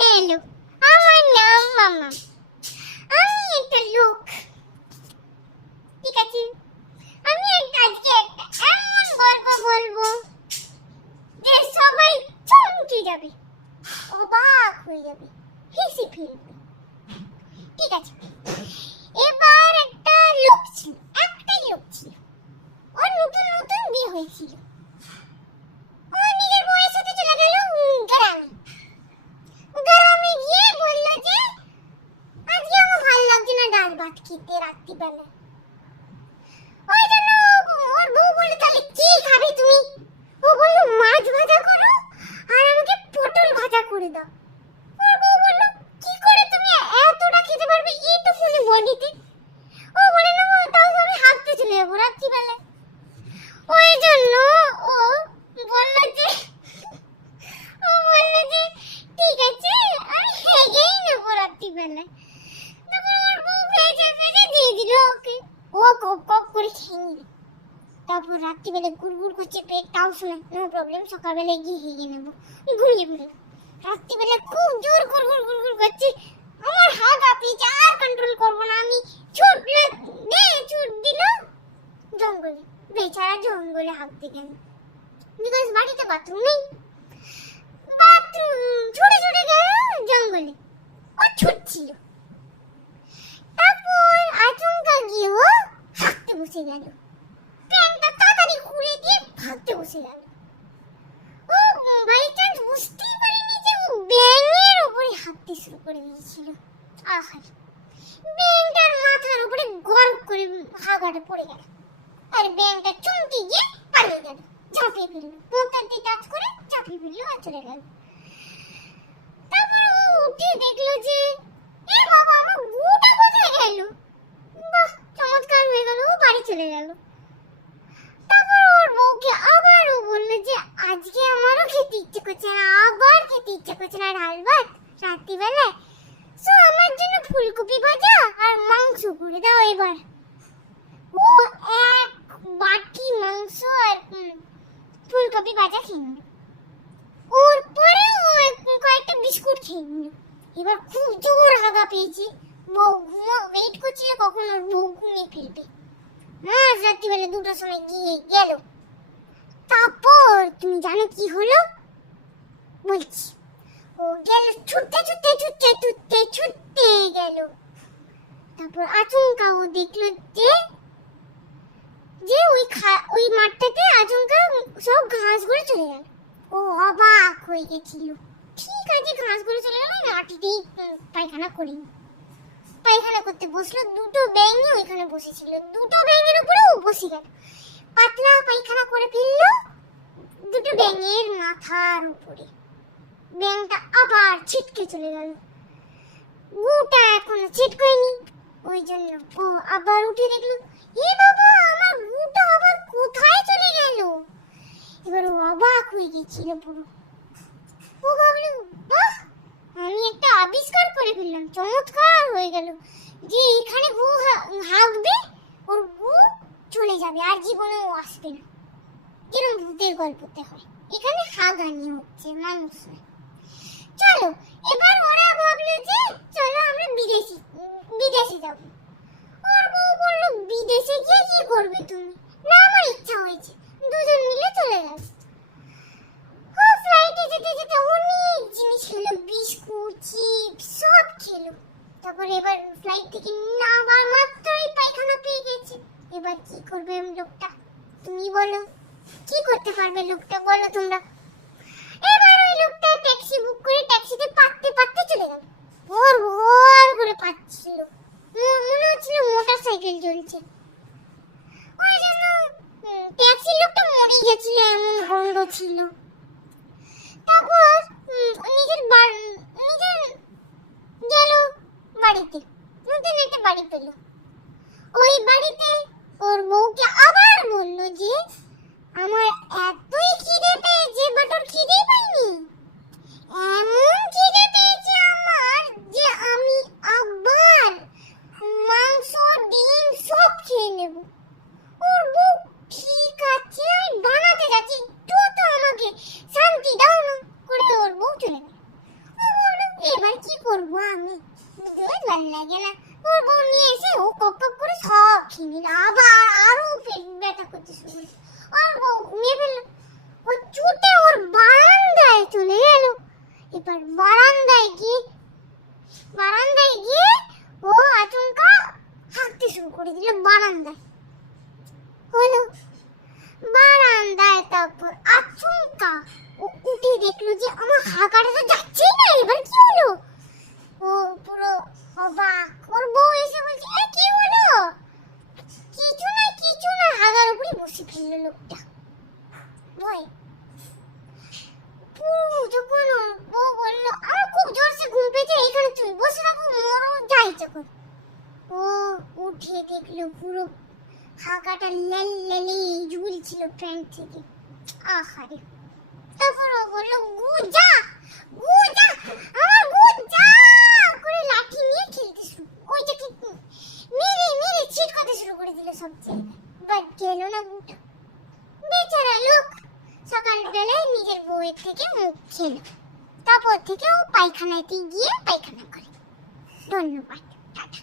Hello, আমার নাম মামা। আমি একটা লোক, ঠিক আছে? আমি আজকে একটা এমন গল্প বলবো যে সবাই চমকে যাবে, অবাক হয়ে যাবে, হেসে ফেলবে, ঠিক আছে? এবার একটা লোক ছিল, একটাই লোক ছিল। ওর নতুন নতুন বিয়ে হয়েছিল। ও নিজের বউয়ের সাথে চলে গেল গ্রামে। গ্রামে গিয়ে বলল যে আজকে আমার ভালো লাগছে না ডাল ভাত খেতে রাত্রিবেলা। ওই জন্য ওর বউ বলল তাহলে কি খাবে তুমি? ও বলল মাছ ভাজা করো আর আমাকে পটল ভাজা করে দাও। ওর বউ বলল কি করে তুমি এতটা খেতে পারবে এইটুকুনি বডিতে? ও বলে না তাও আমি হাঁটতে চলে যাবো রাত্রিবেলা। ওই জন্য ও বলল যে ঠিক আছে আমি হেগেই নেবো রাত্রিবেলায়। তারপর ওর বউ ভেজে দিয়ে দিল ওকে। ও কক কক করে খেয়ে নিল। তারপর রাত্রিবেলা গুড়গুড় করছে পেট, তাও শুনে নো প্রবলেম, সকালবেলায় গিয়ে হেগে নেবো, ঘুমিয়ে পড়ল। রাত্রিবেলা খুব জোর গুড়গুড় গুড়গুড় করছে, আমার হাত পেয়েছে, আর কন্ট্রোল করবো না আমি। ছুট দিল জঙ্গলে। বেচারা জঙ্গলে হাঁটতে গেল, বিকজ বাড়িতে বাথরুম নেই। বাথরুম ছুটে গেল জঙ্গলে। ও ছুটছিল, তারপর আচমকা গিয়ে ও হাঁটতে বসে গেল। প্যান্টটা তাড়াতাড়ি খুলে দিয়ে ভাগতে বসে গেল। ও বাই চান্স বুঝতেই পারেনি যে ও ব্যাঙের উপরে হাঁটতে শুরু করে দিয়েছিল। আহার, ব্যাঙটার মাথার উপরে গর্ব করে হাগাটা পড়ে গেল, আর ব্যাঙটা চমকে গিয়ে পালিয়ে গেল, ঝাঁপিয়ে ফেললো, পোঁতাতে টাচ করে ঝাঁপিয়ে ফেললো আর চলে গেল। তারপর ও উঠে দেখলো যে এ বাবা আমার বউটা কোথায় গেল। বাহ, চমৎকার হয়ে গেল, ও বাড়ি চলে গেল। তারপর ওর বউকে আবারও বললো যে আজকে আমারও খেতে ইচ্ছে করছে না, আবার খেতে ইচ্ছে করছে না ডাল ভাত রাত্রিবেলায়, সো আমার জন্য ফুলকপি ভাজা আর মাংস করে দাও। এবার ও এক বাটি মাংস আর ফুলকপি ভাজা খেয়ে নিল। ওর পরে ও কয়েকটা বিস্কুট খেয়ে নিল। এবার খুব জোর হাগা পেয়েছে, বউ ওয়েট করছিল কখন ওর বউ ঘুমিয়ে ফেলবে। মাঝ রাত্রিবেলা 2টার সময় গিয়ে গেল। তারপর তুমি জানো কি হলো? বলছি, ও গেল ছুটতে গেল। তারপর আচমকা ও দেখলো যে ওই মাঠটাতে আচমকা সব ঘাসগুলো চলে গেল। ও অবাক হয়ে গেছিল। ঠিক আছে ঘাসগুলো চলে গেল, মাটিতেই পায়খানা করিনি। পায়খানা করতে বসলো, দুটো ব্যাঙই ওইখানে বসেছিল, দুটো ব্যাঙের উপরে ও বসে গেল, পাতলা পায়খানা করে ফেললো দুটো ব্যাঙের মাথার উপরে। ব্যাঙটা আবার ছিটকে চলে গেল, গুটা এখনো ছিটকায়নি। ওই জন্য ও আবার উঠে দেখলো এ বাবা আমার গুটা আবার কোথায় চলে গেল। এবার ও অবাক হয়ে গেছিল পুরো। ও ভাবলো বাহ, আমি একটা আবিষ্কার করে ফেললাম, চমৎকার হয়ে গেল যে এখানে গু হাঁকবে, ওর গু চলে যাবে, আর জীবনে ও আসবে না। যেরকম ভূতের গল্পতে হয়, এখানে হাগানি হচ্ছে, মানুষ নয়। চলো এবার ওরা ভাবলো যে চলো আমরা বিদেশে যাব। ওর বউ বললো বিদেশে গিয়ে কি করবে তুমি? না আমার ইচ্ছা হয়েছে। দুজন মিলে চলে গেল। ফ্লাইটে যেতে অনেক জিনিস খেলো, বিস্কুট চিপস সব খেলো। তারপর এবার ফ্লাইট থেকে নামার মাত্রই পায়খানা পেয়ে গেছে। এবার কি করবে লোকটা? তুমি বলো, কি করতে পারবে লোকটা, বলো তোমরা। এবার ওই লোকটা ট্যাক্সি বুক করে ট্যাক্সিতে পাততে চলে গেল। ভোর করে পাচ্ছিল, মনে হচ্ছিল মোটর সাইকেল চলছে। ওই জন্য ট্যাক্সির লোকটা মরে গেছিল, এমন গন্ধ ছিল। তারপর নিজের গেল বাড়িতে, নতুন একটা বাড়ি পেল। ওই বাড়িতে ওর বউকে আবার বলল যে আমার এতই খিদে পেয়েছে করবো আমি? বেশ ভালো লাগে না। ওর বউ নিয়ে এসে ও কক করে সব খেয়ে নিল, আবার আরো পেট ব্যথা করতে শুরু করলো। ওর বউ ঘুমিয়ে ফেললো, ও ছুটে ওর বারান্দায় চলে গেল। এবার বারান্দায় গিয়ে ও আচমকা হাঁটতে শুরু করে দিল বারান্দায়। হলো বারান্দায়, তারপর আচমকা ও উঠে দেখলো যে আমার হাঁকাটা তো যাচ্ছেই না, এবার কি হলো? ও পুরো অবাক। ওর বউ এসে বলছে, এ কি হলো? কিছু না, হাগার উপরে বসে ফেললো লোকটা ভয়। যখন ওর বউ বললো, আমার খুব জোরসে ঘুম পেয়েছে, এখানে তুই বসে থাকো, মরো যা ইচ্ছা কর। ও উঠে দেখলো পুরো হাঁকাটা লেলে ঝুলছিল প্যান্ট থেকে। আহারে। তারপর ও বললো, গুজা আমার গুজা করে লাঠি নিয়ে খেলতে শুরু, ওইটাকে মেরে ছিটকাতে শুরু করে দিল সব জায়গায়। বাট গেল না গুটা। বেচারা লোক সকালবেলায় নিজের বউয়ের থেকে মুখ খেলো, তারপর থেকে ও পায়খানাতে গিয়ে পায়খানা করে। ধন্যবাদ, টাটা।